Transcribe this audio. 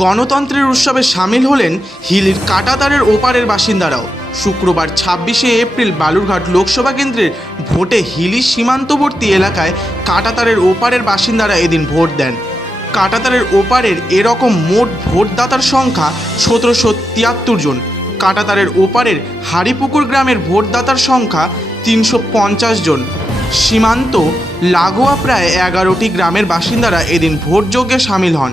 গণতন্ত্রের উৎসবে সামিল হলেন হিলির কাটাতারের ওপারের বাসিন্দারাও। শুক্রবার ছাব্বিশে এপ্রিল বালুরঘাট লোকসভা কেন্দ্রের ভোটে হিলি সীমান্তবর্তী এলাকায় কাটাতারের ওপারের বাসিন্দারা এদিন ভোট দেন। কাটাতারের ওপারের এরকম মোট ভোটদাতার সংখ্যা সতেরোশো তিয়াত্তর জন। কাটাতারের ওপারের হারিপুকুর গ্রামের ভোটদাতার সংখ্যা তিনশো পঞ্চাশ জন। সীমান্ত লাগোয়া প্রায় এগারোটি গ্রামের বাসিন্দারা এদিন ভোটযজ্ঞে সামিল হন।